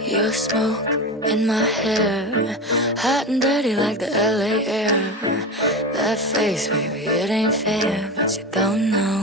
Your smoke in my hair, hot and dirty like the LA air. That face, baby, it ain't fair, but you don't know.